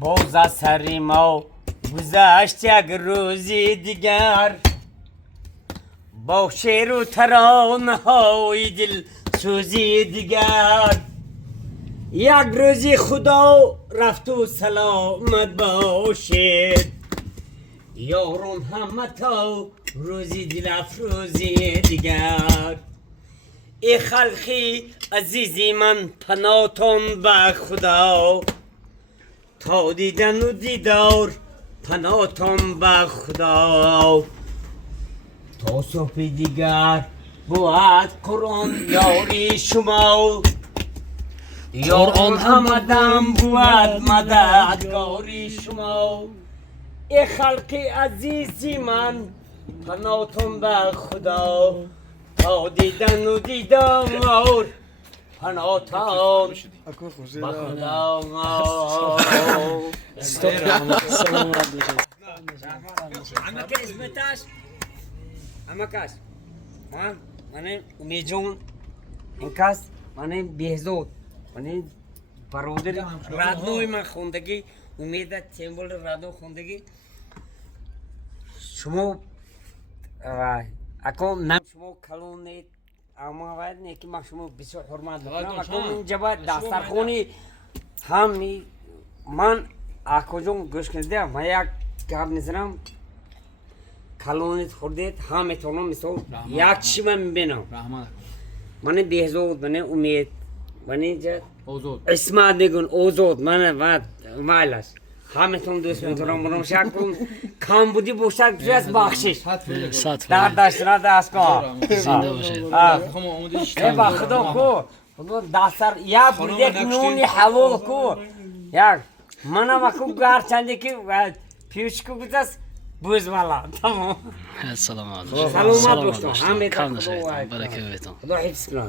باز از سر ما گذشت یک روزی دیگر، با شعر و ترانه های دل سوزی دیگر. یک روزی خدا رفت و سلامت باشد، یاران همه تا روزی دل افروزی دیگر. ای خلقی عزیزی من پناهتان به خدا، تا دیدن و دیدار پناهتان به خدا. تا صبح دیگر بود قرآن یاری شما، قرآن همدم بود مددگاری شما. ای خلق عزیزی من پناهتان به خدا، تا دیدن و دیدار پناهتان به خدا. اما که اسمتش اما کس من امیجون این کس من بهزود من برادر رادنوی من خوندگی امید سمبل رادو خوندگی. شما اکو نام شما کلونید اما باید نه که ما شما بسیار حرمت میکنم. اکو اینجا باید دسترخوانی هم من اکو جون گوش کرده من یک کار نیستم کلونید خوردید همه تونم مثل یک چی من میبینم. من بهزود من امید من اینجا اسمت میگن اوزود من مایلش همه تون دوست میتونم منم شک کن کام بودی بوشتر جز بخشش در داشتن دست کن زنده باشید. ای با خدا کو دستر یا بودی نونی هوا کو یک منم اکو گرچنده که پیوش کو گذاشت بوز والا تمام. سلام علیکم. سلامت باشید همه کام داشتید. برکت بهتون. خدا حفظ کنه.